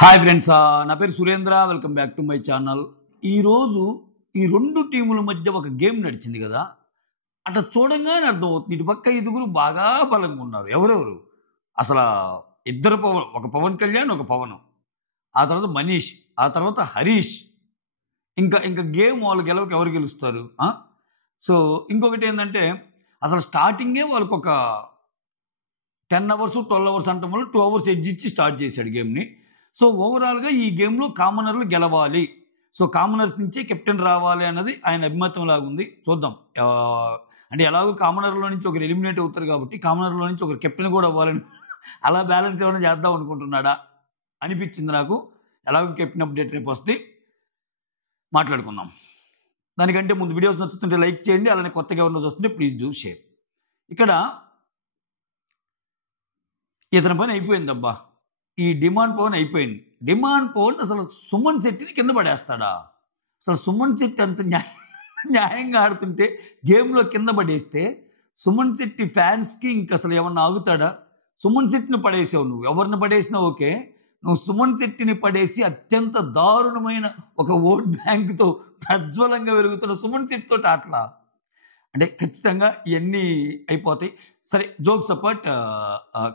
Hi friends, నా పేరు Surendra. Welcome back to my channel. ఈరోజు ఈ రెండు టీముల మధ్య ఒక గేమ్ నడిచింది కదా. అట్లా చూడంగానే అర్థమవుతుంది, ఇటు పక్క ఇదుగురు బాగా బలంగా ఉన్నారు. ఎవరెవరు అసలు? ఇద్దరు పవన్, ఒక పవన్ కళ్యాణ్, ఒక పవన్, ఆ తర్వాత మనీష్, ఆ తర్వాత హరీష్. ఇంకా ఇంకా గేమ్ వాళ్ళు గెలవక ఎవరు గెలుస్తారు? సో ఇంకొకటి ఏంటంటే, అసలు స్టార్టింగే వాళ్ళకు ఒక 10 అవర్స్ 12 అవర్స్ అంటే 2 అవర్స్ ఎడ్జ్ ఇచ్చి స్టార్ట్ చేశాడు గేమ్ని. సో ఓవరాల్గా ఈ గేమ్లో కామనర్లు గెలవాలి, సో కామనర్స్ నుంచే కెప్టెన్ రావాలి అన్నది ఆయన అభిమతం లాగా ఉంది. చూద్దాం. అంటే ఎలాగో కామనర్లో నుంచి ఒకరు ఎలిమినేట్ అవుతారు కాబట్టి కామనర్లో నుంచి ఒకరు కెప్టెన్ కూడా అవ్వాలని అలా బ్యాలెన్స్ ఏమైనా చేద్దాం అనుకుంటున్నాడా అనిపించింది నాకు. ఎలాగో కెప్టెన్ అప్డేట్ రేపు వస్తే మాట్లాడుకుందాం. దానికంటే ముందు వీడియోస్ నచ్చుతుంటే లైక్ చేయండి, అలానే కొత్తగా ఉన్న చూస్తుంటే ప్లీజ్ డూ షేర్. ఇక్కడ ఇతని పని అయిపోయింది అబ్బా. ఈ డిమాండ్ పవన్ అయిపోయింది. డిమాండ్ పవన్ అసలు సుమన్ శెట్టిని కింద పడేస్తాడా? అసలు సుమన్ శెట్టి అంత న్యాయంగా ఆడుతుంటే గేమ్లో కింద పడేస్తే సుమన్ శెట్టి ఫ్యాన్స్కి ఇంక అసలు ఏమన్నా ఆగుతాడా? సుమన్ శెట్టిని పడేసావు నువ్వు, ఎవరిని పడేసినా ఓకే, నువ్వు సుమన్ శెట్టిని పడేసి అత్యంత దారుణమైన ఒక ఓట్ బ్యాంకుతో ప్రజ్వలంగా వెలుగుతున్న సుమన్ శెట్టితో ఆటలా అంటే ఖచ్చితంగా ఇవన్నీ అయిపోతాయి. సరే, జోక్స్ అపార్ట్,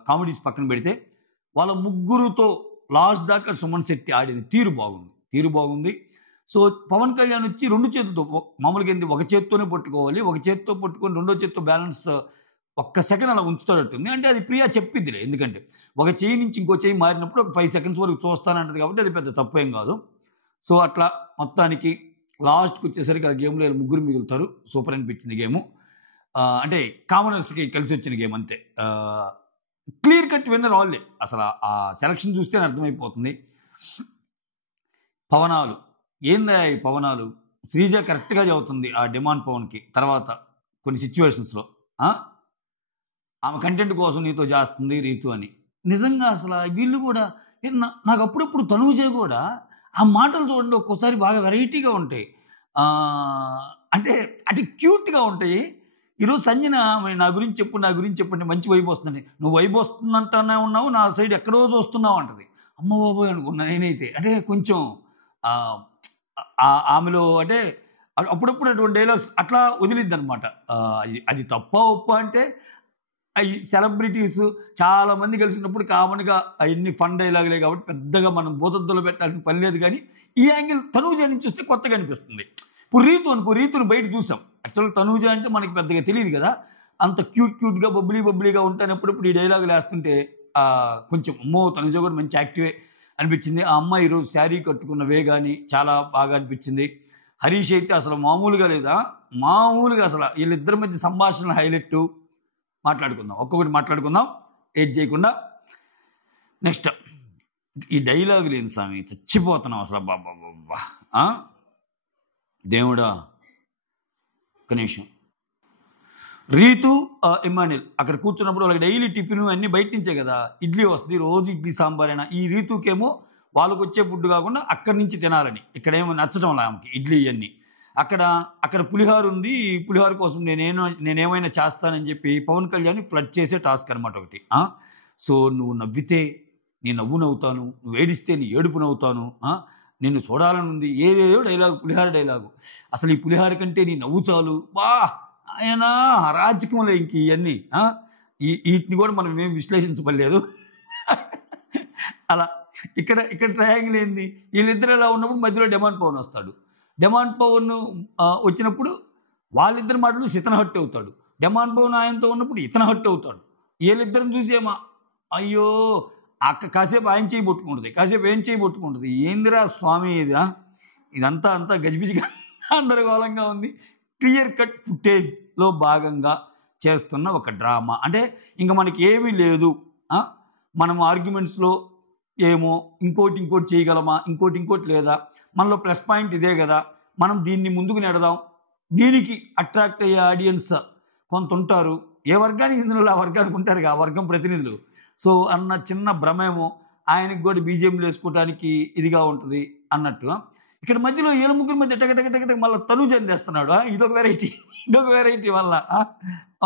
కామెడీస్ పక్కన పెడితే వాళ్ళ ముగ్గురుతో లాస్ట్ దాకా సుమన్ శెట్టి ఆడిన తీరు బాగుంది. సో పవన్ కళ్యాణ్ వచ్చి రెండు చేతులతో, మామూలుగా ఏంది ఒక చేతితోనే పట్టుకోవాలి, ఒక చేతితో పట్టుకొని రెండో చేతితో బ్యాలెన్స్ ఒక్క సెకండ్ అలా ఉంచుతాడట్టుంది. అంటే అది ప్రియా చెప్పిద్దిలే, ఎందుకంటే ఒక చేయి నుంచి ఇంకో చేయి మారినప్పుడు ఒక 5 సెకండ్స్ వరకు చూస్తానంటది కాబట్టి అది పెద్ద తప్పేం కాదు. సో అట్లా మొత్తానికి లాస్ట్కి వచ్చేసరికి ఆ గేమ్లో ముగ్గురు మిగులుతారు. సూపర్ అనిపించింది గేము. అంటే కామనర్స్కి కలిసి వచ్చిన గేమ్ అంతే. క్లియర్ కట్ విన్నర్ వాళ్ళే. అసలు ఆ సెలక్షన్ చూస్తేనే అర్థమైపోతుంది. పవనాలు ఏందా ఈ పవనాలు? శ్రీజ కరెక్ట్గా చదువుతుంది ఆ డిమాండ్ పవన్కి తర్వాత కొన్ని సిచ్యువేషన్స్లో. ఆమె కంటెంట్ కోసం నీతో చేస్తుంది రీతు అని. నిజంగా అసలు వీళ్ళు కూడా నాకు అప్పుడప్పుడు తనూజ కూడా ఆ మాటలు చూడండి ఒక్కోసారి బాగా వెరైటీగా ఉంటాయి. అంటే అటు క్యూట్గా ఉంటాయి. ఈరోజు సంజన నా గురించి చెప్పండి మంచి వైబ్ వస్తుందండి. నువ్వు వైబ్ వస్తుందంటానే ఉన్నావు, నా సైడ్ ఎక్కడో చూస్తున్నావు అంటది. అమ్మ బాబోయ్ అనుకున్నా నేనైతే. అంటే కొంచెం ఆమెలో అంటే అప్పుడప్పుడు అటువంటి డైలాగ్స్ అట్లా వదిలిద్ది అనమాట. అది తప్ప ఒప్ప అంటే అవి సెలబ్రిటీస్ చాలామంది కలిసినప్పుడు కామన్గా అవన్నీ ఫన్ డైలాగులే కాబట్టి పెద్దగా మనం భూతద్దులు పెట్టాల్సిన పని లేదు. కానీ ఈ యాంగిల్ తనూజ నుంచి చూస్తే కొత్తగా అనిపిస్తుంది. ఇప్పుడు రీతును బయట చూసాం. యాక్చువల్గా తనూజ అంటే మనకి పెద్దగా తెలియదు కదా. అంత క్యూట్గా బబ్లీగా ఉంటానప్పుడు ఈ డైలాగులు వేస్తుంటే కొంచెం అమ్మో తనూజ కూడా మంచి యాక్టివే అనిపించింది. ఆ అమ్మాయి ఈరోజు శారీ కట్టుకున్న వే కానీ చాలా బాగా అనిపించింది. హరీష్ అయితే అసలు మామూలుగా లేదా, మామూలుగా అసలు వీళ్ళిద్దరి మధ్య సంభాషణ హైలైట్. ఒక్కొక్కటి మాట్లాడుకుందాం ఏడ్ చేయకుండా. నెక్స్ట్ ఈ డైలాగులు ఏంటి స్వామి, చచ్చిపోతున్నాం అసలు. బాబా దేవుడా. ఒక నిమిషం. రీతు ఇమాన్యుల్ అక్కడ కూర్చున్నప్పుడు వాళ్ళకి డైలీ టిఫిన్ అన్నీ బయట నుంచే కదా, ఇడ్లీ వస్తుంది, రోజు ఇడ్లీ సాంబార్ అయినా. ఈ రీతుకేమో వాళ్ళకు వచ్చే ఫుడ్ కాకుండా అక్కడి నుంచి తినాలని, ఇక్కడేమో నచ్చడం లా ఆమెకి ఇడ్లీ ఇవన్నీ. అక్కడ పులిహార ఉంది, ఈ పులిహార కోసం నేనేమైనా చేస్తానని చెప్పి పవన్ కళ్యాణ్ ఫ్లడ్ చేసే టాస్క్ అనమాట ఒకటి. సో నువ్వు నవ్వితే నీ నవ్వు నవ్వుతాను, నువ్వు ఏడిస్తే నీ ఏడుపు నవ్వుతాను, నిన్ను చూడాలని ఉంది, ఏదేదో డైలాగు, పులిహార డైలాగు. అసలు ఈ పులిహార కంటే నీ నవ్వు చాలు. ఆయన అరాచకంలో ఇంక ఇవన్నీ వీటిని కూడా మనం ఏం విశ్లేషించబడలేదు. అలా ఇక్కడ ట్రయాంగిల్ ఏంది, వీళ్ళిద్దరు ఎలా ఉన్నప్పుడు మధ్యలో డిమాండ్ పవన్ వస్తాడు. డిమాండ్ పవన్ వచ్చినప్పుడు వాళ్ళిద్దరి మాటలు ఇతను హట్ అవుతాడు. డిమాండ్ పవన్ ఆయనతో ఉన్నప్పుడు ఇతను హట్ అవుతాడు. వీళ్ళిద్దరిని చూసేమా అయ్యో కాసేపు ఆయన చేయి పట్టుకుంటుంది, కాసేపు ఏం చేయి పట్టుకుంటుంది. ఏందిరా స్వామి ఇదంతా గజిబిజిగా గందరగోళంగా ఉంది. క్లియర్ కట్ ఫుటేజ్లో భాగంగా చేస్తున్న ఒక డ్రామా. అంటే ఇంకా మనకి ఏమీ లేదు. మనం ఆర్గ్యుమెంట్స్లో ఏమో ఇంకోటి చేయగలమా, ఇంకోటి లేదా, మనలో ప్లస్ పాయింట్ ఇదే కదా, మనం దీన్ని ముందుకు నెడదాం, దీనికి అట్రాక్ట్ అయ్యే ఆడియన్స్ కొంత ఉంటారు. ఏ వర్గానికి చెందిన ఆ వర్గానికి ఉంటారు ఆ వర్గం ప్రతినిధులు. సో అన్న చిన్న భ్రమేమో ఆయనకి కూడా బీజేపీలు వేసుకోవడానికి ఇదిగా ఉంటుంది అన్నట్టు. ఇక్కడ మధ్యలో ఏళ్ళ ముగ్గురు మధ్య టగటగ మళ్ళీ తనూజని తెస్తున్నాడు. ఇదొక వెరైటీ వల్ల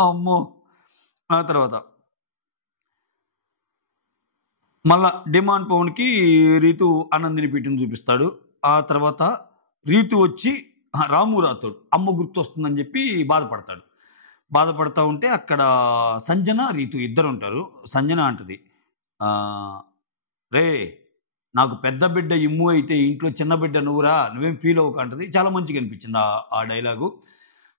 అమ్మో. ఆ తర్వాత మళ్ళా డిమాండ్ పవన్కి రీతు ఆనందిని పీఠం చూపిస్తాడు. ఆ తర్వాత రీతు వచ్చి రాము రాథోడ్ అమ్మ గుర్తొస్తుందని చెప్పి బాధపడతాడు. బాధపడతా ఉంటే అక్కడ సంజన రీతు ఇద్దరు ఉంటారు. సంజన అంటది, "ఆ, రే, నాకు పెద్ద బిడ్డ ఇమ్ము అయితే ఇంట్లో చిన్న బిడ్డ నువ్వురా, నువ్వేం ఫీల్ అవ్వకు" అంటది. చాలా మంచిగా అనిపించింది ఆ డైలాగు.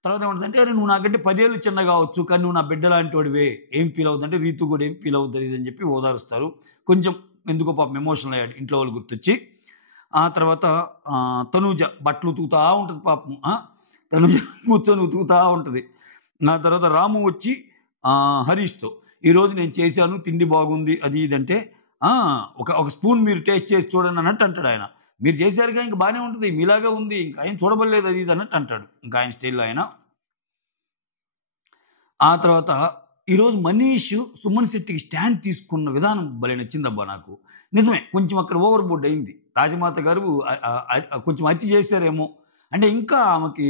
తర్వాత ఏమంటుందంటే, "అరే, నువ్వు నాకంటే 10 ఏళ్ళు చిన్న కావచ్చు, కానీ నువ్వు నా బిడ్డ లాంటి వాడివే, ఏం ఫీల్ అవుతుందంటే రీతు కూడా ఏం ఫీల్ అవుతుంది అని చెప్పి ఓదారుస్తారు. కొంచెం ఎందుకో పాపం ఎమోషనల్ అయ్యాడు ఇంట్లో వాళ్ళు గుర్తొచ్చి. ఆ తర్వాత తనూజ బట్టలు ఉతుకుతా ఉంటుంది పాపం. తనూజ కూర్చొని ఉతుకుతా ఉంటుంది. ఆ తర్వాత రాము వచ్చి హరీష్తో, "ఈరోజు నేను చేశాను, తిండి బాగుంది అది ఇది" అంటే, ఒక స్పూన్ మీరు టేస్ట్ చేసి చూడండి" అన్నట్టు అంటాడు ఆయన. "మీరు చేశారుగా, ఇంక బాగానే ఉంటుంది, మీలాగా ఉంది, ఇంకా ఆయన చూడబడలేదు అది ఇది" అన్నట్టు అంటాడు ఇంకా ఆయన స్టైల్లో ఆయన. ఆ తర్వాత ఈరోజు మనీష్ సుమన్ శెట్టికి స్టాండ్ తీసుకున్న విధానం భలే నచ్చిందబ్బా నాకు. నిజమే, కొంచెం అక్కడ ఓవర్ బోర్డ్ అయింది. రాజమాత గారు కొంచెం అతి చేశారేమో. అంటే ఇంకా ఆమెకి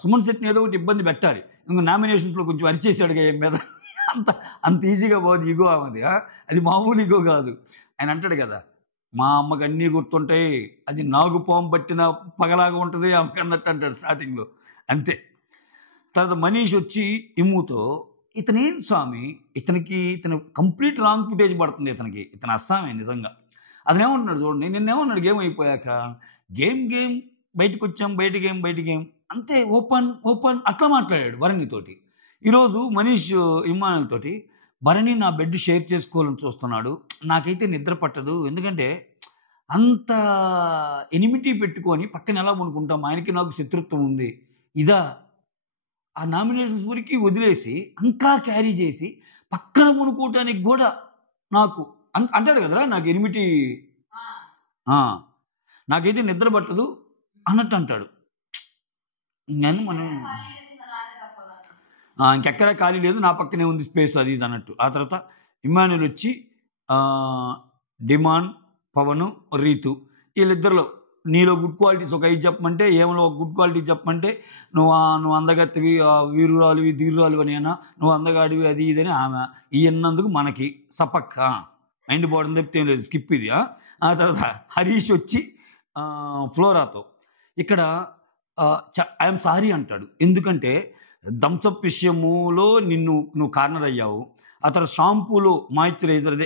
సుమన్ శెట్టిని ఏదో ఒకటి ఇబ్బంది పెట్టాలి. ఇంకా నామినేషన్స్లో కొంచెం అరిచేసాడుగా ఏం మీద. అంత అంత ఈజీగా పోదు ఇగో ఆమెది. అది మామూలు ఇగో కాదు. ఆయన అంటాడు కదా, "మా అమ్మకి అన్నీ గుర్తుంటాయి, అది నాగుపాము పట్టిన పగలాగా ఉంటుంది ఆమెకి" అన్నట్టు అంటాడు స్టార్టింగ్లో. అంతే. తర్వాత మనీష్ వచ్చి ఇమ్ముతో, "ఇతనేం స్వామి, ఇతను కంప్లీట్ రాంగ్ ఫుటేజ్ పడుతుంది ఇతనికి, ఇతను అస్సామే నిజంగా." అతనేమంటున్నాడు చూడండి, నిన్నేమన్నాడు గేమ్ అయిపోయాక, గేమ్ బయటకొచ్చాం, బయట గేమ్ అంతే, ఓపెన్ అట్లా మాట్లాడాడు భరణితోటి. ఈరోజు మనీష్ ఇమ్మానుయల్ తోటి, "భరణి నా బెడ్ షేర్ చేసుకోవాలని చూస్తున్నాడు, నాకైతే నిద్ర పట్టదు, ఎందుకంటే అంత ఎనిమిటీ పెట్టుకొని పక్కన ఎలా పడుకుంటాం, ఆయనకి నాకు శత్రుత్వం ఉంది, ఇదా ఆ నామినేషన్స్ వరకు వదిలేసి ఇంకా క్యారీ చేసి పక్కన పడుకోవటానికి కూడా నాకు అంటాడు కదరా, నాకు ఎనిమిటీ, నాకైతే నిద్ర పట్టదు" అన్నట్టు అంటాడు. నేను మనం ఇంకెక్కడా ఖాళీ లేదు, నా పక్కనే ఉంది స్పేస్ అది ఇది అన్నట్టు. ఆ తర్వాత ఇమ్మాన్యుల్ వచ్చి డిమాండ్, పవన్, రీతు వీళ్ళిద్దరిలో నీలో గుడ్ క్వాలిటీస్ ఒక 5 చెప్పమంటే, ఏమలో ఒక గుడ్ క్వాలిటీ చెప్పమంటే, నువ్వు అందగత్తివి, వీరురాలివి, ధీరురాలివి అని అయినా, నువ్వు అందగాడివి అది ఇదని ఆమె ఇవన్నందుకు మనకి సపక్క మైండ్ పోవడం తప్పితే ఏం లేదు, స్కిప్ ఇది. ఆ తర్వాత హరీష్ వచ్చి ఫ్లోరాతో ఇక్కడ ఐఎమ్ సారీ అంటాడు. ఎందుకంటే థమ్సప్ విషయములో నువ్వు కార్నర్ అయ్యావు. ఆ తర్వాత షాంపూలో మాయిశ్చరైజర్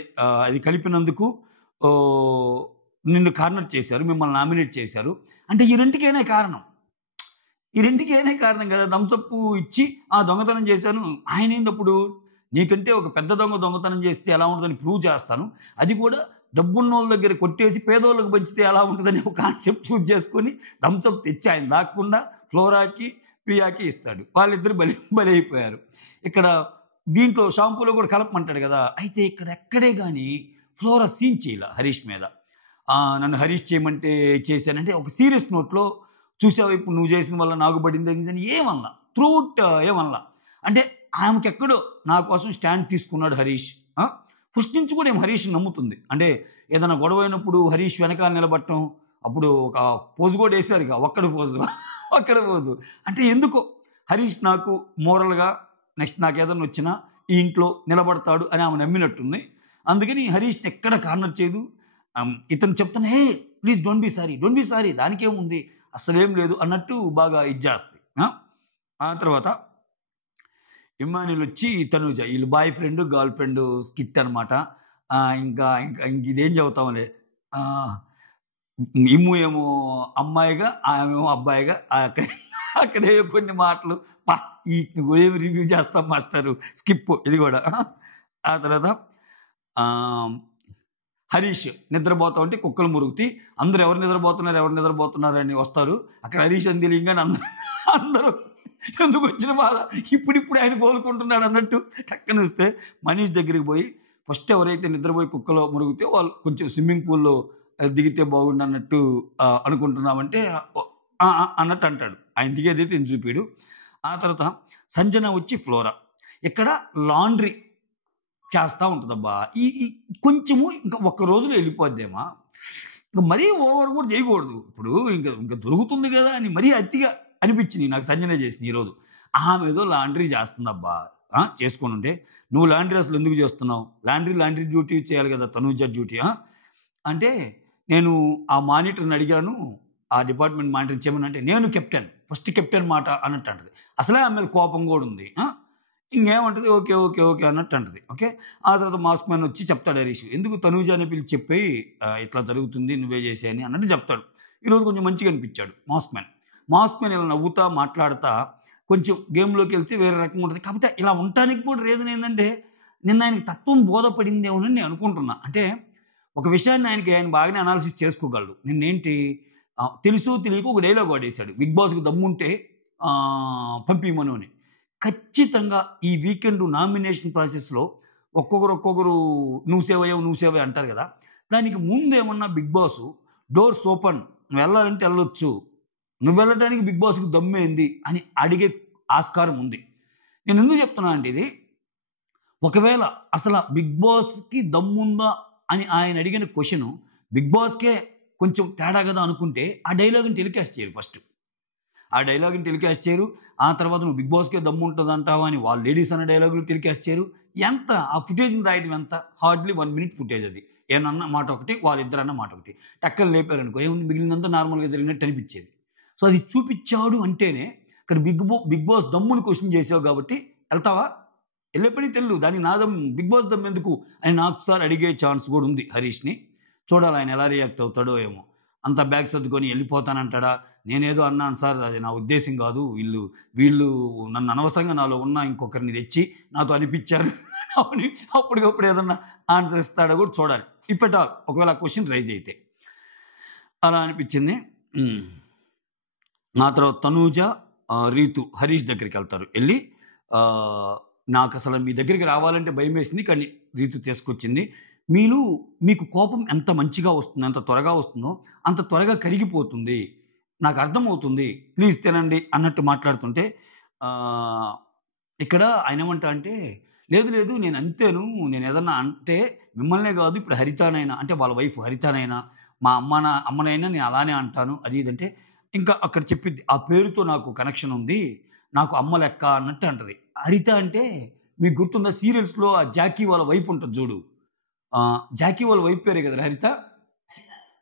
అది కలిపినందుకు నిన్ను కార్నర్ చేశారు, మిమ్మల్ని నామినేట్ చేశారు. అంటే ఈ రెంటికైనా కారణం కదా. థమ్సప్ ఇచ్చి దొంగతనం చేశాను, ఆయన ఏందప్పుడు, నీకంటే ఒక పెద్ద దొంగతనం చేస్తే ఎలా ఉంటుందని ప్రూవ్ చేస్తాను, అది కూడా డబ్బున్నోళ్ళ దగ్గర కొట్టేసి పేదోళ్ళకి పంచితే ఎలా ఉంటుందని ఒక కాన్సెప్ట్ చూజ్ చేసుకొని థమ్సప్ తెచ్చి ఆయన దాక్కుండా ఫ్లోరాకి, ప్రియాకి ఇస్తాడు. వాళ్ళిద్దరు బలైపోయారు. ఇక్కడ దీంట్లో షాంపూలో కూడా కలపమంటాడు కదా. అయితే ఇక్కడ ఎక్కడే కానీ ఫ్లోరా సీన్ చేయాల హరీష్ మీద. నన్ను హరీష్ చేయమంటే చేశానంటే ఒక సీరియస్ నోట్లో, "చూసావు ఇప్పుడు నువ్వు చేసిన వల్ల నాకు పడింది అది అని" ఏమన్నా త్రూట్ ఏమన్నా. అంటే ఆమెకి ఎక్కడో నా కోసం స్టాండ్ తీసుకున్నాడు హరీష్. ఫస్ట్ నుంచి కూడా ఏం హరీష్ నమ్ముతుంది. అంటే ఏదైనా గొడవ అయినప్పుడు హరీష్ వెనకాల నిలబడటం, అప్పుడు ఒక పోజు కూడా వేశారు ఇక, ఒక్కడ పోజు. అంటే ఎందుకో హరీష్ నాకు మోరల్గా నెక్స్ట్ నాకు ఏదైనా వచ్చినా ఈ ఇంట్లో నిలబడతాడు అని ఆమె నమ్మినట్టుంది. అందుకని హరీష్ని ఎక్కడ కార్నర్ చేయదు. ఇతను చెప్తాను, "hey please don't be sorry, దానికేముంది, అస్సలేం లేదు" అన్నట్టు బాగా ఇచ్చేస్తాయి. ఆ తర్వాత ఇమ్మాన్యుల్ వచ్చి తనూజ, వీళ్ళు boy friend girl friend skit అనమాట. ఇంకా ఇదేం చెబుతాంలే, ఇమ్ము ఏమో అమ్మాయిగా, ఆమెమో అబ్బాయిగా, అక్కడే కొన్ని మాటలు వీటిని కూడా ఏమి రివ్యూ చేస్తాం మాస్టరు, స్కిప్ ఇది కూడా. ఆ తర్వాత హరీష్ నిద్రపోతా ఉంటే కుక్కలు మురుగుతాయి, అందరూ ఎవరు నిద్రపోతున్నారు అని వస్తారు. అక్కడ హరీష్ అని తెలియగానే అందరూ ఎందుకు వచ్చిన బాధ, ఇప్పుడు ఆయన కోలుకుంటున్నాడు అన్నట్టు టక్కన వస్తే మనీష్ దగ్గరికి పోయి, ఫస్ట్ ఎవరైతే నిద్రపోయి కుక్కలో మురిగితే వాళ్ళు కొంచెం స్విమ్మింగ్ పూల్లో దిగితే బాగుండు అన్నట్టు అనుకుంటున్నామంటే అన్నట్టు అంటాడు. ఆయన దిగేదైతే నేను చూపాడు. ఆ తర్వాత సంజన వచ్చి ఫ్లోరా ఇక్కడ లాండ్రీ చేస్తూ ఉంటుందబ్బా. ఈ కొంచెము ఇంకా ఒక్క రోజులో వెళ్ళిపోద్దేమా, ఇంకా మరీ ఓవర్ కూడా చేయకూడదు. ఇప్పుడు ఇంకా దొరుకుతుంది కదా అని మరీ అతిగా అనిపించింది నాకు సంజన చేసింది ఈరోజు. ఆమె ఏదో లాండ్రీ చేస్తుందబ్బా, చేసుకొని ఉంటే నువ్వు లాండ్రీ అసలు ఎందుకు చేస్తున్నావు? లాండ్రీ డ్యూటీ చేయాలి కదా, తనూజ డ్యూటీ. అంటే నేను ఆ మానిటర్ని అడిగాను, ఆ డిపార్ట్మెంట్ మానిటర్ని చేయమని. అంటే నేను కెప్టెన్, ఫస్ట్ కెప్టెన్ మాట అన్నట్టు అంటది. అసలే ఆమె మీద కోపం కూడా ఉంది. ఇంకేమంటది, ఓకే ఓకే ఓకే అన్నట్టు అంటది. ఓకే. ఆ తర్వాత మాస్క్ మ్యాన్ వచ్చి చెప్తాడు హరీష్, ఎందుకు తనూజ అని పిలిచి చెప్పి ఇట్లా జరుగుతుంది నువ్వే చేసేయని అన్నట్టు చెప్తాడు. ఈరోజు కొంచెం మంచిగా అనిపించాడు మాస్క్ మ్యాన్ ఇలా నవ్వుతా మాట్లాడతా కొంచెం గేమ్లోకి వెళ్తే వేరే రకంగా ఉంటుంది. కాకపోతే ఇలా ఉండటానికి కూడా రీజన్ ఏంటంటే నిన్న ఆయనకి తత్వం బోధపడిందేమోనని నేను అనుకుంటున్నా. అంటే ఒక విషయాన్ని ఆయన బాగానే అనాలిసిస్ చేసుకోగలడు. నిన్నేంటి తెలుసు తెలియక ఒక డైలాగ్ వాడేశాడు, బిగ్ బాస్కి దమ్ముంటే పంపిమను అని. ఖచ్చితంగా ఈ వీకెండ్ నామినేషన్ ప్రాసెస్లో ఒక్కొక్కరు నువ్వు సేవ్ అయ్యావు అంటారు కదా, దానికి ముందేమన్నా బిగ్ బాస్ డోర్స్ ఓపెన్, నువ్వు వెళ్ళాలంటే వెళ్ళొచ్చు, నువ్వు వెళ్ళడానికి బిగ్ బాస్కి దమ్మేంది అని అడిగే ఆస్కారం ఉంది. నేను ఎందుకు చెప్తున్నా అంటే ఇది, ఒకవేళ అసలు బిగ్ బాస్కి దమ్ముందా అని ఆయన అడిగిన క్వశ్చన్ బిగ్ బాస్కే కొంచెం తేడా కదా అనుకుంటే ఆ డైలాగ్ని టెలికాస్ట్ చేయరు. ఫస్ట్ ఆ డైలాగ్ని టెలికాస్ట్ చేయరు. ఆ తర్వాత నువ్వు బిగ్ బాస్కే దమ్ము ఉంటుంది అంటావా అని వాళ్ళు లేడీస్ అన్న డైలాగులు టెలికాస్ట్ చేయరు. ఎంత ఆ ఫుటేజ్ని రాయడం ఎంత, హార్డ్లీ 1 minute ఫుటేజ్ అది. ఏమన్నా మాట ఒకటి, వాళ్ళిద్దరన్న మాట ఒకటి, టక్కలు లేపారనుకో ఏముంది, మిగిలినంతా నార్మల్గా జరిగినట్టు అనిపించేది. సో అది చూపించాడు అంటేనే ఇక్కడ బిగ్ బాస్ దమ్ముని క్వశ్చన్ చేసావు కాబట్టి వెళ్తావా, వెళ్ళే పని తెల్లు, దానికి నా దమ్ము, బిగ్ బాస్ దమ్ము ఎందుకు అని నాకు సార్ అడిగే ఛాన్స్ కూడా ఉంది హరీష్ని. చూడాలి ఆయన ఎలా రియాక్ట్ అవుతాడో ఏమో. అంత బ్యాగ్ సర్దుకొని వెళ్ళిపోతానంటాడా, నేనేదో అన్నాను సార్, అది నా ఉద్దేశం కాదు, వీళ్ళు నన్ను అనవసరంగా నాలో ఉన్న ఇంకొకరిని తెచ్చి నాతో అనిపించారు అని అప్పటికప్పుడు ఏదన్నా ఆన్సర్ ఇస్తాడో కూడా చూడాలి. ఇఫ్ ఎట్ ఆల్ ఒకవేళ ఆ క్వశ్చన్ రైజ్ అయితే అలా అనిపించింది. నా తర్వాత తనూజ, రీతు హరీష్ దగ్గరికి వెళ్తారు. వెళ్ళి నాకు అసలు మీ దగ్గరికి రావాలంటే భయం వేసింది, కానీ రీతు తీసుకొచ్చింది. మీకు కోపం ఎంత మంచిగా వస్తుందో, ఎంత త్వరగా వస్తుందో అంత త్వరగా కరిగిపోతుంది, నాకు అర్థమవుతుంది, ప్లీజ్ తినండి అన్నట్టు మాట్లాడుతుంటే ఇక్కడ ఆయన ఏమంటా అంటే, లేదు నేను అంతేను, నేను ఏదన్నా అంటే మిమ్మల్నే కాదు ఇప్పుడు హరితానైనా, అంటే వాళ్ళ వైఫ్ హరితానైనా, మా అమ్మనైనా నేను అలానే అంటాను అది ఇదంటే, ఇంకా అక్కడ చెప్పిద్ది ఆ పేరుతో నాకు కనెక్షన్ ఉంది, నాకు అమ్మ లెక్క అన్నట్టు అంటది. హరిత అంటే మీకు గుర్తుందా, సీరియల్స్లో ఆ జాకీ వాళ్ళ వైఫ్ ఉంటుంది చూడు, జాకీ వాళ్ళ వైఫ్ పేరే కదా హరిత.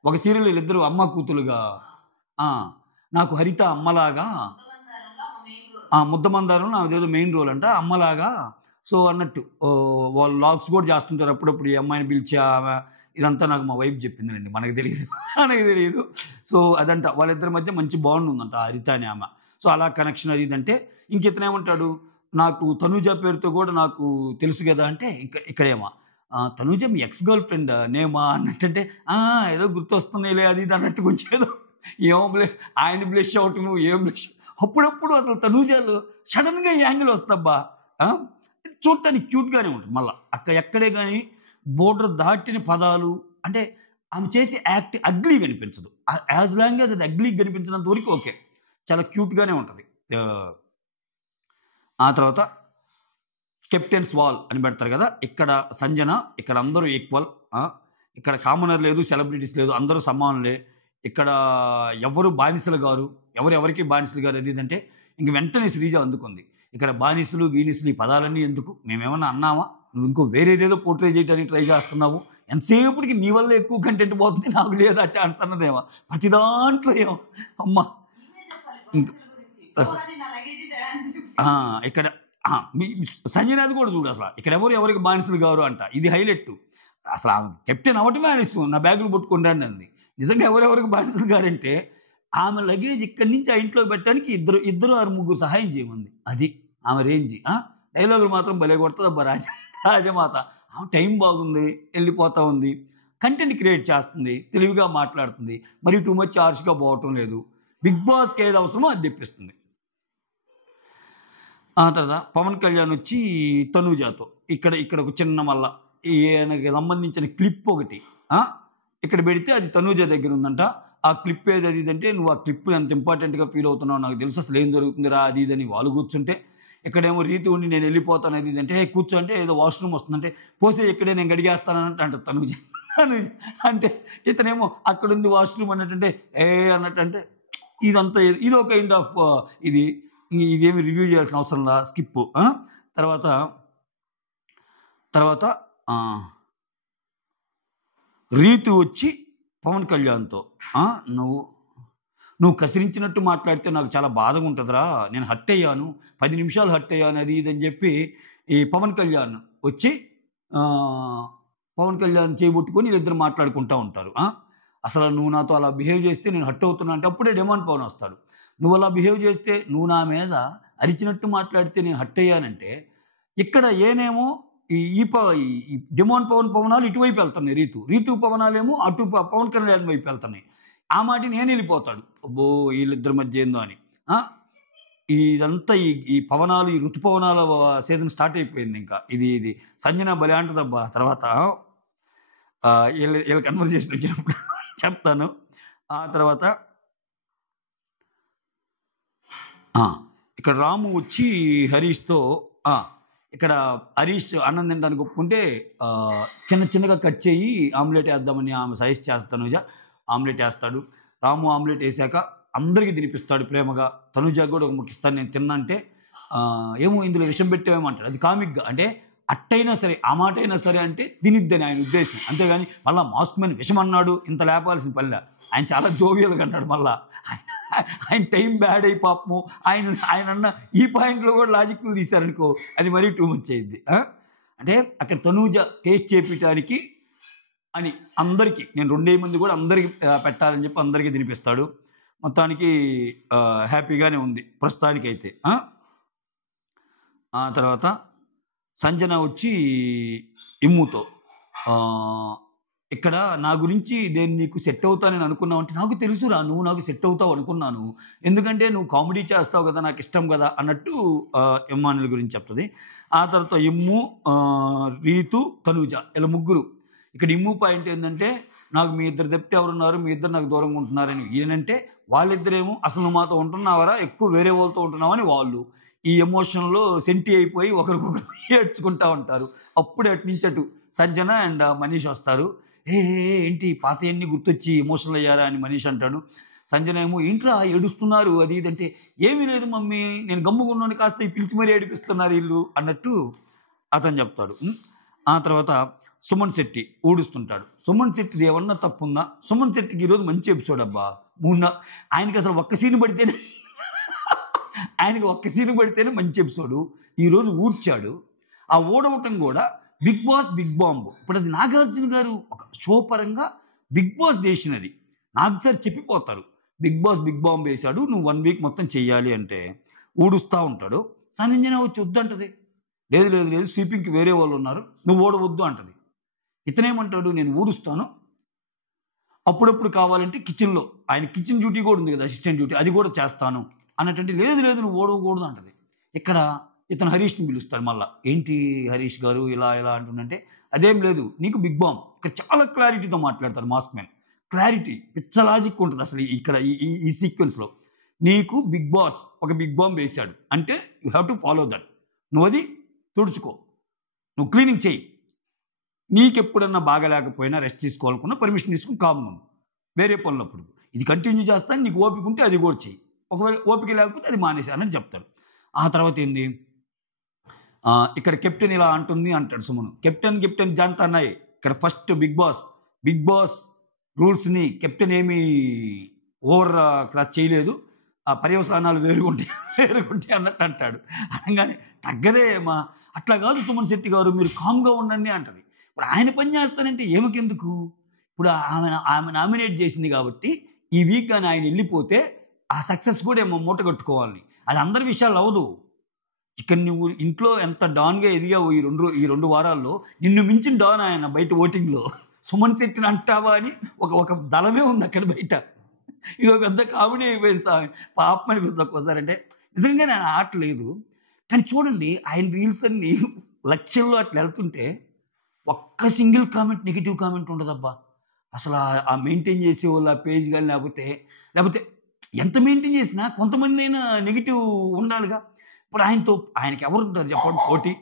ఒక సీరియల్ వీళ్ళిద్దరు అమ్మ కూతులుగా, నాకు హరిత అమ్మలాగా, ముద్దమందారంలో అదేదో మెయిన్ రోల్ అంట అమ్మలాగా. సో అన్నట్టు వాళ్ళు లాగ్స్ కూడా చేస్తుంటారు అప్పుడప్పుడు, ఈ అమ్మాయిని పిలిచి ఇదంతా నాకు మా వైఫ్ చెప్పిందండి, మనకు తెలియదు. సో అదంట వాళ్ళిద్దరి మధ్య మంచి బాండ్ ఉందంట హరిత అని ఆమె. సో అలా కనెక్షన్ అది ఇదంటే, ఇంకెతనేమంటాడు, నాకు తనూజ పేరుతో కూడా నాకు తెలుసు కదా అంటే, ఇక్కడేమో తనూజ మీ ఎక్స్ గర్ల్ ఫ్రెండ్ నేమా అన్నట్టంటే, ఏదో గుర్తొస్తున్నాయిలే అది ఇది అన్నట్టు కొంచెం ఏదో ఏమో ఆయన బ్లెష్ అవుట్, నువ్వు ఏం బ్లెష్. అప్పుడప్పుడు అసలు తనూజాలు సడన్గా ఈ యాంగిల్ వస్తాబ్బా, చూడటానికి క్యూట్గానే ఉంటుంది. మళ్ళీ ఎక్కడే కానీ బోర్డర్ దాటిన పదాలు, అంటే ఆమె చేసే యాక్ట్ అగ్లీ కనిపించదు. యాజ్ లాంగ్ యాజ్ అది అగ్లీ కనిపించినంత వరకు ఓకే, చాలా క్యూట్గానే ఉంటుంది. ఆ తర్వాత కెప్టెన్స్ వాల్ అని పెడతారు కదా, ఇక్కడ సంజన, ఇక్కడ అందరూ ఈక్వల్, ఇక్కడ కామనర్ లేదు, సెలబ్రిటీస్ లేదు, అందరూ సమానులే, ఇక్కడ ఎవరు బానిసలు గారు, ఎవరికి బానిసలు గారు అది ఇదంటే, ఇంక వెంటనే శ్రీజ అందుకుంది, ఇక్కడ బానిసలు గీనిసులు ఈ పదాలన్నీ ఎందుకు, మేమేమన్నా అన్నామా, నువ్వు ఇంకో వేరేదేదో పోర్ట్రే చేయడానికి ట్రై చేస్తున్నావు, ఎంతసేపటికి నీ వల్ల ఎక్కువ కంటెంట్ పోతుంది, నాకు లేదా ఛాన్స్ అన్నదేమో, ప్రతి దాంట్లో ఏమో అమ్మా. ఇక్కడ సంజనాది కూడా చూడు, అసలు ఇక్కడ ఎవరికి బానిసలు గారు అంట, ఇది హైలైట్. అసలు ఆమె కెప్టెన్ అవ్వటమే ఆలస్యం, నా బ్యాగులు పట్టుకుంటాను అంది. నిజంగా ఎవరికి బానిసలు గారంటే ఆమె లగేజ్ ఇక్కడి నుంచి ఆ ఇంట్లో పెట్టడానికి ఇద్దరు 6 సహాయం చేయమంది, అది ఆమె రేంజి. డైలాగులు మాత్రం భలే కొడుతుంది అబ్బా రాజమాత. ఆమె టైం బాగుంది, వెళ్ళిపోతూ ఉంది, కంటెంట్ క్రియేట్ చేస్తుంది, తెలివిగా మాట్లాడుతుంది, మరి టూ మచ్ హార్ష్గా పోవటం లేదు, బిగ్ బాస్కి ఏది అవసరమో అది తెప్పిస్తుంది. ఆ తర్వాత పవన్ కళ్యాణ్ వచ్చి తనూజాతో ఇక్కడ ఒక చిన్న మళ్ళా ఈయనకి సంబంధించిన క్లిప్ ఒకటి ఇక్కడ పెడితే అది తనూజ దగ్గర ఉందంట. ఆ క్లిప్ ఏది అది ఇదంటే, నువ్వు ఆ క్లిప్ ఎంత ఇంపార్టెంట్గా ఫీల్ అవుతున్నావు నాకు తెలుసు, అసలు ఏం జరుగుతుందిరా అది ఇదని వాళ్ళు కూర్చుంటే, ఇక్కడేమో రీతి ఉండి నేను వెళ్ళిపోతాను అది ఇదంటే, కూర్చో అంటే ఏదో వాష్రూమ్ వస్తుందంటే, పోసే ఇక్కడే నేను గడిగేస్తానంటే అంట తనూజ. అంటే ఇతనేమో అక్కడుంది వాష్రూమ్ అన్నట్టంటే అన్నట్టంటే, ఇదంతా ఇది ఒక కైండ్ ఆఫ్ ఇదేమి రివ్యూ చేయాల్సిన అవసరం లా, స్కిప్. తర్వాత తర్వాత ఆ, రీతు వచ్చి పవన్ కళ్యాణ్తో "ఆ, నువ్వు నువ్వు కసిరించినట్టు మాట్లాడితే నాకు చాలా బాధగా ఉంటుందిరా, నేను హర్ట్ అయ్యాను, 10 నిమిషాలు హర్ట్ అయ్యాను అది ఇది" అని చెప్పి ఈ పవన్ కళ్యాణ్ వచ్చి ఆ, పవన్ కళ్యాణ్ చేయబుట్టుకొని వీళ్ళిద్దరు మాట్లాడుకుంటూ ఉంటారు. అసలు నువ్వు నాతో అలా బిహేవ్ చేస్తే నేను హర్ట్ అవుతున్నా అంటే అప్పుడే డిమాండ్ పవన్ వస్తాడు. నువ్వు అలా బిహేవ్ చేస్తే, నువ్వు నా మీద అరిచినట్టు మాట్లాడితే నేను హర్ట్ అయ్యానంటే, ఇక్కడ ఏనేమో ఈ ఈ ప ఈ డిమాండ్ పవనాలు ఇటువైపు వెళ్తున్నాయి, రీతు పవనాలేమో అటు పవన్ కళ్యాణ్ వైపు వెళ్తున్నాయి. ఆ మాట నేను వెళ్ళిపోతాడు, అబ్బో వీళ్ళిద్దరి మధ్య ఏందో అని. ఆ, ఇదంతా ఈ పవనాలు, ఈ ఋతుపవనాల సీజన్ స్టార్ట్ అయిపోయింది. ఇంకా ఇది సంజన భలే అంటదబ్బా. తర్వాత వీళ్ళ కన్వర్జేషన్ వచ్చినప్పుడు చెప్తాను. ఆ తర్వాత ఇక్కడ రాము వచ్చి హరీష్తో ఇక్కడ హరీష్ అన్నం తినడానికి ఒప్పుకుంటే చిన్నగా కట్ చేయి ఆమ్లెట్ వేద్దామని ఆమె సజెస్ట్ చేస్తాను. ఆమ్లెట్ వేస్తాడు. రాము ఆమ్లెట్ వేసాక అందరికీ తినిపిస్తాడు ప్రేమగా. తనుజాకు కూడా ఒక ముట్టిస్తాను నేను తిన్నా అంటే, ఏమో ఇందులో విషం పెట్టేమేమంటాడు. అది కామిక్గా, అంటే అట్టయినా సరే ఆ మాట అయినా సరే అంటే తినిద్దని ఆయన ఉద్దేశం. అంతేగాని మళ్ళీ మాస్క్ మ్యాన్ విషం అన్నాడు ఇంత లేపాల్సిన పనిలే. ఆయన చాలా జోవియల్గా అన్నాడు. మళ్ళా ఆయన టైం బ్యాడ్ అయి పాపము ఆయన అన్న ఈ పాయింట్లో కూడా లాజిక్లు తీశారనుకో, అది మరీ టూ మచ్ అయింది. అంటే అక్కడ తనూజ టేస్ట్ చేపించడానికి అని అందరికీ, నేను 2 మంది కూడా అందరికీ పెట్టాలని చెప్పి అందరికీ తినిపిస్తాడు. మొత్తానికి హ్యాపీగానే ఉంది ప్రస్తుతానికైతే. ఆ తర్వాత సంజన వచ్చి ఇమ్ముతో, ఇక్కడ నా గురించి నేను నీకు సెట్ అవుతానని అనుకున్నావు అంటే, నాకు తెలుసురా నువ్వు నాకు సెట్ అవుతావు అనుకున్నాను, ఎందుకంటే నువ్వు కామెడీ చేస్తావు కదా, నాకు ఇష్టం కదా అన్నట్టు ఇమ్మానుల గురించి చెప్తుంది. ఆ తర్వాత ఇమ్ము, రీతు, తనూజ ఇలా ముగ్గురు. ఇక్కడ ఇమ్ము పాయింట్ ఏంటంటే, నాకు మీ ఇద్దరు తప్పితే ఎవరున్నారు, మీ ఇద్దరు నాకు దూరంగా ఉంటున్నారని. ఈయనంటే వాళ్ళిద్దరేమో అసలు నువ్వు మాతో ఉంటున్నావరా, ఎక్కువ వేరే వాళ్ళతో ఉంటున్నావని వాళ్ళు. ఈ ఎమోషన్లో సెంటి అయిపోయి ఒకరికొకరు ఏడ్చుకుంటూ ఉంటారు. అప్పుడే అటు నుంచి అటు సంజన అండ్ మనీష్ వస్తారు. ఏంటి పాతయన్నీ గుర్తొచ్చి ఎమోషనల్ అయ్యారా అని మనీష్ అంటాడు. సంజన ఏమో ఏంట్రా ఏడుస్తున్నారు అది ఇదంటే, ఏమీ లేదు మమ్మీ, నేను గమ్ముకున్నాను, కాస్త పిలిచి మరీ ఏడిపిస్తున్నారు వీళ్ళు అన్నట్టు అతను చెప్తాడు. ఆ తర్వాత సుమన్ శెట్టి ఊడుస్తుంటాడు. సుమన్ శెట్టిది ఏమన్నా తప్పుందా? సుమన్ శెట్టికి ఈరోజు మంచి ఎపిసోడ్ అబ్బా. ఆయనకి అసలు ఒక్క సీన్ పడితేనే మంచి ఎపిసోడు. ఈరోజు ఊడ్చాడు. ఆ ఊడవటం కూడా బిగ్ బాంబ్. ఇప్పుడు అది నాగార్జున గారు ఒక షో పరంగా బిగ్ బాస్ చేసినది. నాకు సార్ చెప్పిపోతారు, బిగ్ బాంబ్ వేశాడు, నువ్వు 1 వీక్ మొత్తం చెయ్యాలి అంటే ఊడుస్తూ ఉంటాడు. సంజన వచ్చి వద్దంటది. లేదు స్వీపింగ్కి వేరే వాళ్ళు ఉన్నారు, నువ్వు ఓడవద్దు అంటది. ఇతనేమంటాడు, నేను ఊడుస్తాను, అప్పుడప్పుడు కావాలంటే కిచెన్లో, ఆయన కిచెన్ డ్యూటీ కూడా ఉంది కదా, అసిస్టెంట్ డ్యూటీ, అది కూడా చేస్తాను అన్నట్టు. లేదు నువ్వు ఓడవకూడదు అంటది. ఇక్కడ ఇతను హరీష్ని పిలుస్తాడు. మళ్ళీ ఏంటి హరీష్ గారు ఇలా అంటుందంటే, అదేం లేదు, నీకు బిగ్ బాంబ్. ఇక్కడ చాలా క్లారిటీతో మాట్లాడతారు మాస్క్ మ్యాన్. క్లారిటీ పిచ్చ లాజిక్ ఉంటుంది అసలు ఇక్కడ ఈ సీక్వెన్స్లో. నీకు బిగ్ బాస్ ఒక బిగ్ బాంబ్ వేశాడు అంటే you have to follow that. నువ్వు అది తుడుచుకో, నువ్వు క్లీనింగ్ చేయి. నీకెప్పుడన్నా బాగలేకపోయినా రెస్ట్ తీసుకోవాలనుకున్నా పర్మిషన్ తీసుకుని కామ్ను వేరే పనులప్పుడు ఇది కంటిన్యూ చేస్తాను, నీకు ఓపిక ఉంటే అది కూడా చెయ్యి, ఒకవేళ ఓపిక లేకపోతే అది మానేశానని చెప్తాడు. ఆ తర్వాత ఏంది, ఇక్కడ కెప్టెన్ ఇలా అంటుంది అంటాడు సుమను. కెప్టెన్ జాంతా అన్నాయి. ఇక్కడ ఫస్ట్ బిగ్ బాస్ రూల్స్ని కెప్టెన్ ఏమీ ఓవర్ క్రాస్ చేయలేదు, ఆ పర్యవసానాలు వేరుగుంటాయి అన్నట్టు అంటాడు. అనగానే తగ్గదే మా, అట్లా కాదు సుమన్ శెట్టి గారు, మీరు కామ్గా ఉండండి అంటది. ఇప్పుడు ఆయన పని చేస్తానంటే ఏమకెందుకు, ఇప్పుడు ఆమె నామినేట్ చేసింది కాబట్టి ఈ వీక్ కానీ ఆయన వెళ్ళిపోతే ఆ సక్సెస్ కూడా ఏమో మూట కట్టుకోవాలని, అది అందరి విషయాలు అవ్వదు. ఇక్కడ నువ్వు ఇంట్లో ఎంత డాన్గా ఎదిగావు ఈ రెండు వారాల్లో, నిన్ను మించిన డాన్ ఆయన బయట ఓటింగ్లో. సుమన్ శెట్టిని అంటావా అని ఒక దళమే ఉంది అక్కడ బయట. ఇది ఒక పెద్ద కామెడీ అయిపోయింది సార్, పాపం అనిపిస్తుంది ఒక్కోసారి. అంటే నిజంగా నేను ఆటలేదు, కానీ చూడండి ఆయన రీల్స్ అన్ని లక్షల్లో అట్లా వెళ్తుంటే ఒక్క సింగిల్ కామెంట్, నెగిటివ్ కామెంట్ ఉండదబ్బా. అసలు ఆ మెయింటైన్ చేసే వాళ్ళు ఆ పేజ్ కానీ లేకపోతే ఎంత మెయింటైన్ చేసినా కొంతమంది అయినా నెగిటివ్ ఉండాలిగా. ఇప్పుడు ఆయనకి ఎవరు ఉంటారు చెప్పండి పోటీ?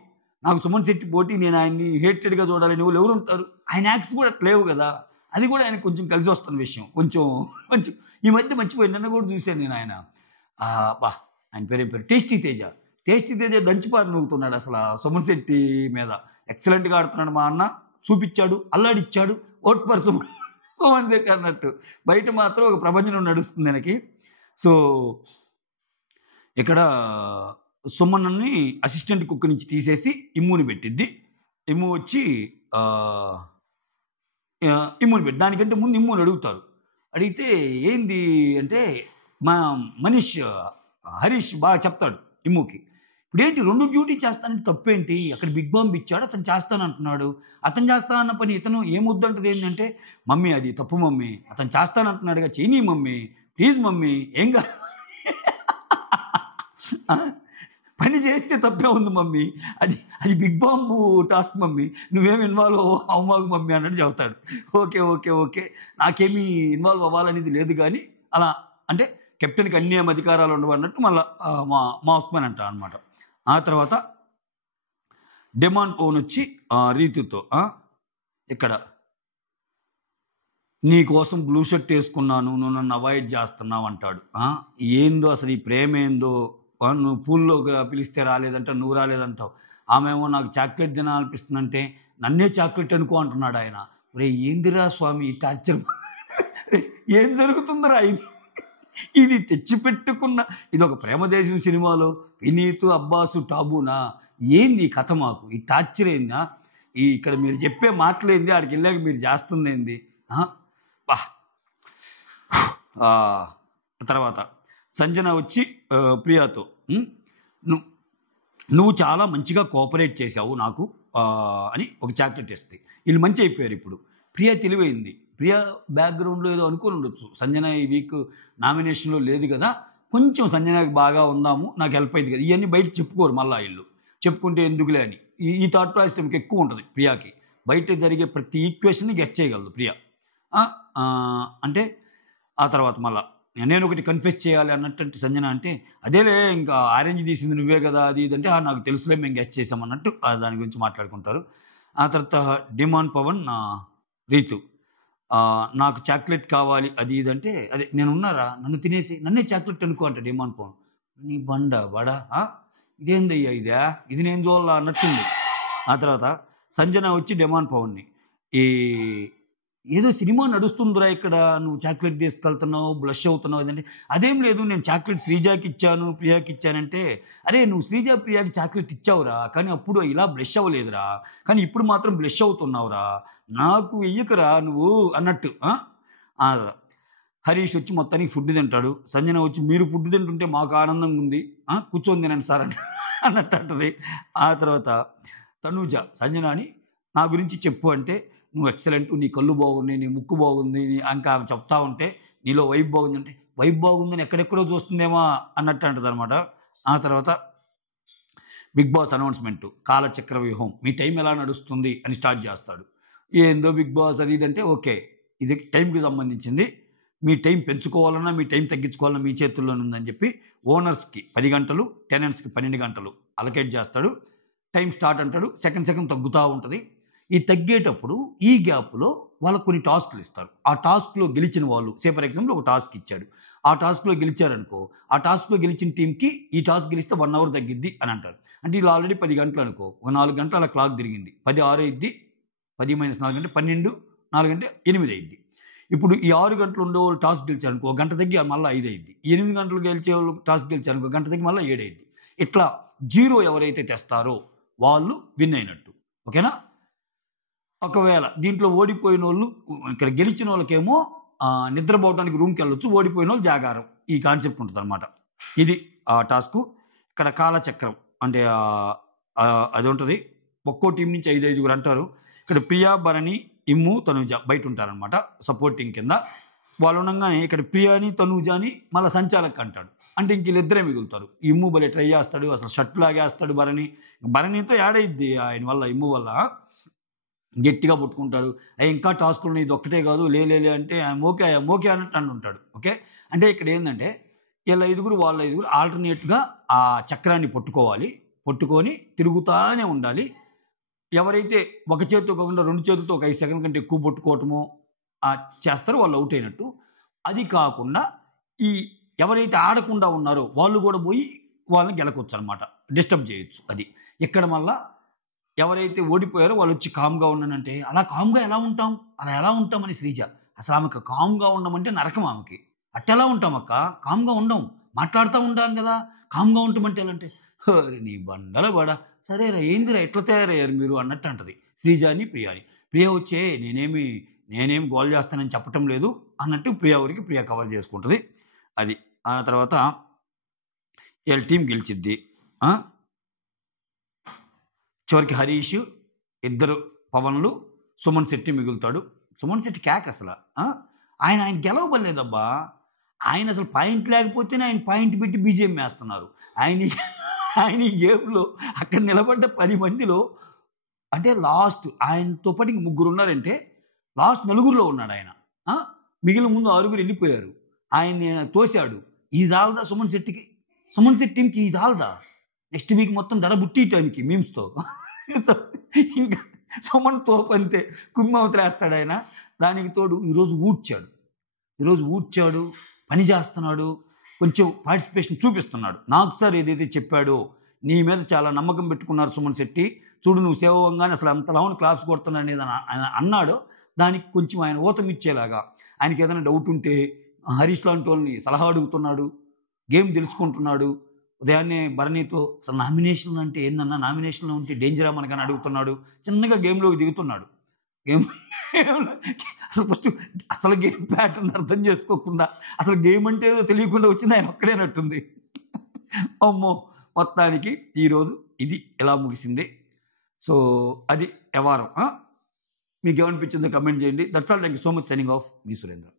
నాకు సుమన్ శెట్టి పోటీ, నేను ఆయన్ని హేటెడ్గా చూడాలని వాళ్ళు ఎవరు ఉంటారు? ఆయన యాక్ట్స్ కూడా అట్లా లేవు కదా. అది కూడా ఆయనకు కొంచెం కలిసి వస్తున్న విషయం. కొంచెం ఈ మధ్య మర్చిపోయి నిన్న కూడా చూశాను నేను. ఆయన పేరు టేస్టీ తేజ దంచిపారు నూగుతున్నాడు అసలు సుమన్ శెట్టి మీద. ఎక్సలెంట్గా ఆడుతున్నాడు మా అన్న, చూపించాడు, అల్లాడిచ్చాడు, ఓట్ ఫర్ సుమన్ శెట్టి అన్నట్టు. బయట మాత్రం ఒక ప్రపంచం నడుస్తుంది ఆయనకి. సో ఇక్కడ సుమన్ని అసిస్టెంట్ కుక్ నుంచి తీసేసి ఇమ్ముని పెట్టిద్ది. ఇమ్ము వచ్చి ఇమ్ముని పెట్టి దానికంటే ముందు ఇమ్ముని అడుగుతారు. అడిగితే ఏంది అంటే మా హరీష్ బాగా చెప్తాడు ఇమ్ముకి. ఇప్పుడేంటి 2 డ్యూటీ చేస్తానంటే తప్పేంటి, అక్కడ బిగ్ బాంబ్ ఇచ్చాడు, అతను చేస్తానంటున్నాడు. అతను చేస్తానన్న పని ఇతను ఏమొద్దంటది ఏంటంటే, మమ్మీ అది తప్పు మమ్మీ, అతను చేస్తానంటున్నాడుగా, చేయనీ మమ్మీ, ప్లీజ్ మమ్మీ, ఏం కాదు, పని చేస్తే తప్పే ఉంది మమ్మీ, అది అది బిగ్ బాంబు టాస్క్ మమ్మీ, నువ్వేం ఇన్వాల్వ్ అవ్వమాకు మమ్మీ అన్నట్టు చెబుతాడు. ఓకే ఓకే ఓకే నాకేమీ ఇన్వాల్వ్ అవ్వాలనేది లేదు, కానీ అలా అంటే కెప్టెన్కి అన్ని అధికారాలు ఉండవు అన్నట్టు మళ్ళీ మా ఉస్మాన్ అంటా అనమాట. ఆ తర్వాత డిమాండ్ పవన్ వచ్చి రీతుతో ఇక్కడ నీ కోసం బ్లూ షర్ట్ వేసుకున్నాను, నువ్వు నన్ను అవాయిడ్ చేస్తున్నావు అంటాడు. ఏందో అసలు ఈ ప్రేమ ఏందో, నువ్వు పూల్లో పిలిస్తే రాలేదంట, నువ్వు రాలేదంటావు, ఆమెమో నాకు చాక్లెట్ తినాలనిపిస్తుందంటే నన్నే చాక్లెట్ అనుకో అంటున్నాడు ఆయన. రే ఏందిరా స్వామి టార్చర్, ఏం జరుగుతుందిరా ఇది తెచ్చిపెట్టుకున్న, ఇది ఒక ప్రేమదేశం సినిమాలో వినీత్ అబ్బాసు టాబునా, ఏంది ఈ కథ, మాకు ఈ టార్చర్ ఏందా, ఈ ఇక్కడ మీరు చెప్పే మాటలేంది, ఆడికి వెళ్ళాక మీరు చేస్తుంది ఏంది. తర్వాత సంజన వచ్చి ప్రియాతో నువ్వు చాలా మంచిగా కోఆపరేట్ చేశావు నాకు అని ఒక చాక్లెట్ ఇస్తే వీళ్ళు మంచి అయిపోయారు. ఇప్పుడు ప్రియా తెలివైంది, ప్రియా బ్యాక్గ్రౌండ్లో ఏదో అనుకుని ఉండొచ్చు, సంజన ఈ వీక్ నామినేషన్లో లేదు కదా, కొంచెం సంజనకి బాగా ఉందాము, నాకు హెల్ప్ అయింది కదా, ఇవన్నీ బయట చెప్పుకోరు, మళ్ళీ వీళ్ళు చెప్పుకుంటే ఎందుకులే అని ఈ థాట్ ప్రాసెస్ ఎక్కువ ఉంటుంది ప్రియాకి. బయట జరిగే ప్రతి ఈక్వేషన్ని గెస్ చేయగలదు ప్రియా. అంటే ఆ తర్వాత మళ్ళీ నేను ఒకటి కన్ఫెస్ చేయాలి అన్నట్టు సంజన అంటే, అదేలే ఇంకా ఆరెంజ్ తీసింది నువ్వే కదా అది ఇదంటే, నాకు తెలుసులే మేము గెస్ట్ చేసామన్నట్టు దాని గురించి మాట్లాడుకుంటారు. ఆ తర్వాత డిమాండ్ పవన్ రీతు నాకు చాక్లెట్ కావాలి అది ఇదంటే, అదే నేను ఉన్నారా నన్ను తినేసి నన్నే చాక్లెట్ అనుకో అంట డిమాండ్ పవన్. నీ బడా ఇదేందయ్యా ఇది నేను చూడాలా అన్నట్టుంది. ఆ తర్వాత సంజన వచ్చి డిమాండ్ పవన్ని ఏదో సినిమా నడుస్తుందిరా ఇక్కడ, నువ్వు చాక్లెట్ తీసుకెళ్తున్నావు, బ్లష్ అవుతున్నావు అదంటే, అదేం లేదు నేను చాక్లెట్ శ్రీజాకి ఇచ్చాను ప్రియాకి ఇచ్చానంటే, అరే నువ్వు శ్రీజ ప్రియాకి చాక్లెట్ ఇచ్చావురా, కానీ అప్పుడు ఇలా బ్లష్ అవ్వలేదురా, కానీ ఇప్పుడు మాత్రం బ్లష్ అవుతున్నావురా, నాకు వెయ్యకురా నువ్వు అన్నట్టు. హరీష్ వచ్చి మొత్తానికి ఫుడ్ తింటాడు. సంజన వచ్చి మీరు ఫుడ్ తింటుంటే మాకు ఆనందంగా ఉంది, కూర్చొని తినండి సార్ అన్నట్టు అంటది. ఆ తర్వాత తనూజ సంజనని నా గురించి చెప్పు అంటే, నువ్వు ఎక్సలెంట్, నీ కళ్ళు బాగున్నాయి, నీ ముక్కు బాగుంది, ఇంకా ఆమె చెప్తా ఉంటే నీలో వైబ్ బాగుంది అంటే, వైబ్ బాగుందని ఎక్కడెక్కడో చూస్తుందేమో అన్నట్టు అంటది అనమాట. ఆ తర్వాత బిగ్ బాస్ అనౌన్స్మెంట్, కాలచక్ర వ్యూహం, మీ టైం ఎలా నడుస్తుంది అని స్టార్ట్ చేస్తాడు. ఏందో బిగ్ బాస్ అది ఇదంటే, ఓకే ఇది టైంకి సంబంధించింది, మీ టైం పెంచుకోవాలన్నా మీ టైం తగ్గించుకోవాలన్నా మీ చేతుల్లోనే ఉందని చెప్పి ఓనర్స్కి 10 గంటలు, టెనెంట్స్కి 12 గంటలు అలకేట్ చేస్తాడు. టైం స్టార్ట్ అంటాడు, సెకండ్ తగ్గుతూ ఉంటుంది. ఈ తగ్గేటప్పుడు ఈ గ్యాప్లో వాళ్ళకు కొన్ని టాస్క్లు ఇస్తారు. ఆ టాస్క్లో గెలిచిన వాళ్ళు, ఫర్ ఎగ్జాంపుల్ ఒక టాస్క్ ఇచ్చాడు, ఆ టాస్క్లో గెలిచారనుకో, ఆ టాస్క్లో గెలిచిన టీంకి ఈ టాస్క్ గెలిస్తే 1 అవర్ తగ్గిద్ది అని అంటారు. అంటే ఇలా ఆల్రెడీ 10 గంటలు అనుకో, ఒక 4 గంటలు అలా క్లాక్ తిరిగింది, 10 6 అయింది, 10 - 4 అంటే 12, 4 అంటే 8 అయింది. ఇప్పుడు ఈ 6 గంటలు ఉండే వాళ్ళు టాస్క్ గెలిచారనుకో, ఒక గంట తగ్గి మళ్ళీ 5 అయింది. 8 గంటలు గెలిచే వాళ్ళు టాస్క్ గెలిచారనుకో, గంట తగ్గి మళ్ళీ 7 అయింది. ఇట్లా 0 ఎవరైతే తెస్తారో వాళ్ళు విన్ అయినట్టు. ఓకేనా? ఒకవేళ దీంట్లో ఓడిపోయిన వాళ్ళు, ఇక్కడ గెలిచిన వాళ్ళకేమో నిద్రపోవడానికి రూమ్కి వెళ్ళొచ్చు, ఓడిపోయిన వాళ్ళు జాగారం, ఈ కాన్సెప్ట్ ఉంటుంది అనమాట. ఇది ఆ టాస్క్. ఇక్కడ కాలచక్రం అంటే అది ఉంటుంది, ఒక్కో టీం నుంచి 5 అంటారు. ఇక్కడ ప్రియా, భరణి, ఇమ్ము, తనూజ బయట ఉంటారనమాట సపోర్టింగ్ కింద. వాళ్ళు ఉండగానే ఇక్కడ ప్రియాని తనూజాని మళ్ళీ సంచాలక్ అంటాడు. అంటే ఇంక వీళ్ళిద్దరే మిగులుతారు. ఇమ్ము భలే ట్రై చేస్తాడు, అసలు షర్ట్ లాగేస్తాడు భరణితో యాడ్ అయిద్ది ఆయన వల్ల, ఇమ్ము వల్ల గట్టిగా పట్టుకుంటాడు. ఇంకా టాస్క్లు ఉన్నాయి, ఇది ఒక్కటే కాదు, లేలే అంటే ఐఎమ్ ఓకే అన్నట్టు అంటుంటాడు. ఓకే అంటే ఇక్కడ ఏంటంటే వీళ్ళ 5 వాళ్ళ 5 ఆల్టర్నేట్గా ఆ చక్రాన్ని పట్టుకొని తిరుగుతానే ఉండాలి. ఎవరైతే ఒక చేతితో కాకుండా 2 చేతులతో ఒక 5 సెకండ్ల కంటే ఎక్కువ పట్టుకోవటమో చేస్తారో వాళ్ళు అవుట్ అయినట్టు. అది కాకుండా ఈ ఎవరైతే ఆడకుండా ఉన్నారో వాళ్ళు కూడా పోయి వాళ్ళని గెలకొచ్చు అనమాట, డిస్టర్బ్ చేయొచ్చు. అది ఇక్కడ మళ్ళా ఎవరైతే ఓడిపోయారో వాళ్ళు వచ్చి కామ్‌గా ఉన్నానంటే, అలా కామ్‌గా ఎలా ఉంటాం? అలా ఎలా ఉంటామని శ్రీజ. అసలు ఆమెకు కామ్‌గా ఉండమంటే నరకం ఆమెకి. అట్టెలా ఉంటామక్క? కామ్‌గా ఉండం. మాట్లాడుతా ఉంటాం గదా! కామ్‌గా ఉండమంటే ఎలా అంటే, ఓరి నీ బండల బడ. సరేరా ఏందిరా ఇట్లా తయారయ్యారు మీరు అన్నట్టు అంటది. శ్రీజాని, ప్రియాని. ప్రియ వచ్చి నేనేమి గోల చేస్తానని చెప్పటం లేదు అన్నట్టు ప్రియ ఊరికి ప్రియ కవర్ చేసుకుంటది. అది. ఆ తర్వాత ఈళ్ళ టీమ్ గెలిచిద్ది. ఆ! చివరికి హరీష్, ఇద్దరు పవన్‌లు, సుమన్ శెట్టి మిగులుతాడు. సుమన్ శెట్టి కేక అసల. ఆ! ఆయన గెలవబల్లేదబ్బా! ఆయనసలు పాయింట్ లేకపోతేనే ఆయన పాయింట్ పెట్టి బీజీఎం ఏస్తున్నారు. ఆయన ఈ ఆయన ఈ గేమ్‌లో అక్కడ నిలబడ్డ 10 మందిలో అంటే లాస్ట్ ఆయనతో పాటు ఇంక ముగ్గురున్నారంటే, లాస్ట్ నలుగురిలో ఉన్నాడాయన. ఆ! మిగిలిన ముందు ఆరుగురు ఎళ్ళిపోయారు. ఆయన్ని తోసాడు. ఇది చాలదా సుమన్ శెట్టికి? సుమన్ శెట్టి టీమ్‌కి ఇది చాలదా? నెక్స్ట్ వీక్ మొత్తం దడ బుట్టియటానికి మీమ్స్‌తో. సో, ఇంకా సుమన్ తోపంతే. కుమ్మవతలేస్తాడాయన. దానికి తోడు ఈరోజు ఊడ్చాడు, పని చేస్తున్నాడు, కొంచెం పార్టిసిపేషన్ చూపిస్తున్నాడు. నాకు సార్ ఏదైతే చెప్పాడో, నీ మీద చాలా నమ్మకం పెట్టుకున్నారు సుమన్ శెట్టి. చూడు నువ్వు సేవ అవ్వంగానే అసలు అంతలావున క్లాప్స్ కొడుతున్నాననేది ఆయన అన్నాడో, దానికి కొంచెం ఆయన ఊతమిచ్చేలాగా, ఆయనకేదైనా డౌట్ ఉంటే హరీష్ లాంటోళ్ళని సలహా అడుగుతున్నాడు. గేమ్ తెలుసుకుంటున్నాడు. ఉదయాన్నే భరణితో అసలు నామినేషన్‌లు అంటే ఏందన్నా? నామినేషన్‌లో ఉంటే డేంజరా మనకని అడుగుతున్నాడు. చిన్నగా గేమ్‌లోకి దిగుతున్నాడు. గేమ్ గేమ్‌లో అసలు ఫస్ట్ అసలు గేమ్ ప్యాటర్న్ అర్థం చేసుకోకుండా, అసలు గేమ్ అంటే ఏదో తెలియకుండా వచ్చింది ఆయన ఒక్కడేనట్టుంది. అమ్మో! మొత్తానికి ఈరోజు ఇది ఇలా ముగిసింది. సో, అది యవారం. మీకేమనిపించిందో కమెంట్ చేయండి. That's all. Thank you so much. Signing off. Me Surendra.